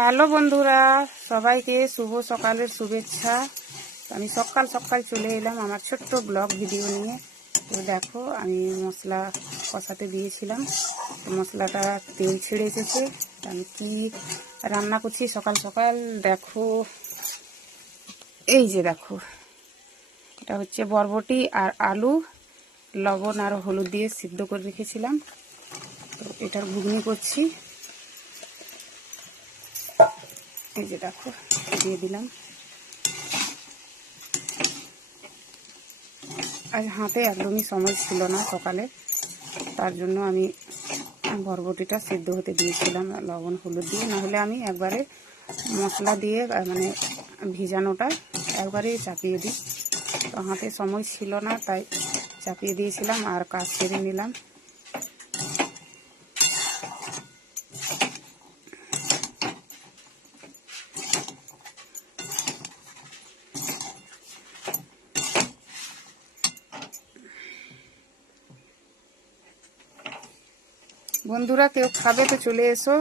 Hello বন্ধুরা, সবাইকে শুভ সকালের শুভেচ্ছা। আমি সকাল সকাল চলে এলাম আমার ছোট্ট ব্লগ ভিডিও নিয়ে। তো দেখো, আমি মশলা কষাতে দিয়েছিলাম, তো মশলাটা তেল ছেড়ে এসেছে। আমি কি রান্না করছি সকাল সকাল দেখো। এই যে দেখো, এটা হচ্ছে বরবটি আর আলু, লবণ আর হলুদ দিয়ে সিদ্ধ করে রেখেছিলাম। তো এটার ঘুগনি করছি। এই যে দেখো, দিয়ে দিলাম। আজ হাতে একদমই সময় ছিল না সকালে, তার জন্য আমি বরবটিটা সিদ্ধ হতে দিয়েছিলাম লবণ হলুদ দিয়ে। নাহলে আমি একবারে মশলা দিয়ে মানে ভিজানোটা একবারেই চাপিয়ে দিই। তো হাতে সময় ছিল না, তাই চাপিয়ে দিয়েছিলাম আর কাজ সেরে নিলাম। বন্ধুরা, কেউ খাবে তো চলে এসো।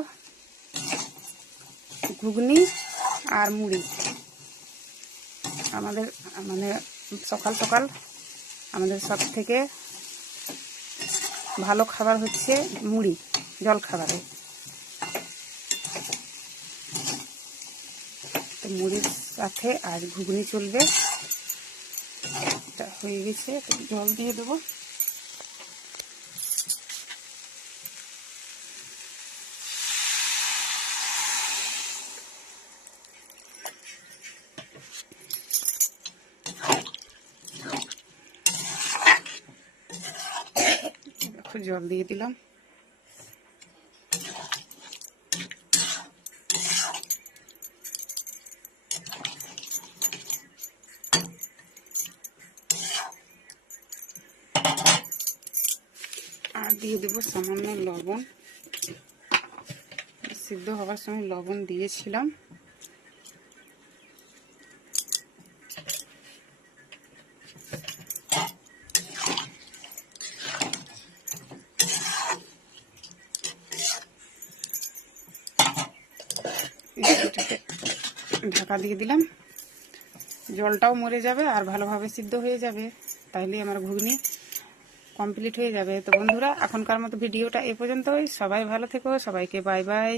ঘুগনি আর মুড়ি আমাদের মানে সকাল সকাল আমাদের সব থেকে ভালো খাবার হচ্ছে মুড়ি, জল খাবারে। তো মুড়ির সাথে আর ঘুগনি চলবে। এটা হয়ে গেছে, জল দিয়ে দেবো। জল দিয়ে দিলাম। আর দিয়ে দেবো সামান্য লবণ। সিদ্ধ হওয়ার সময় লবণ দিয়েছিলাম। ঢাকা দিয়ে দিলাম। জলটাও মরে যাবে আর ভালোভাবে সিদ্ধ হয়ে যাবে, তাইলে আমার ঘুগনি কমপ্লিট হয়ে যাবে। তো বন্ধুরা, এখনকার মতো ভিডিওটা এ পর্যন্তই। সবাই ভালো থেকো, সবাইকে বাই বাই।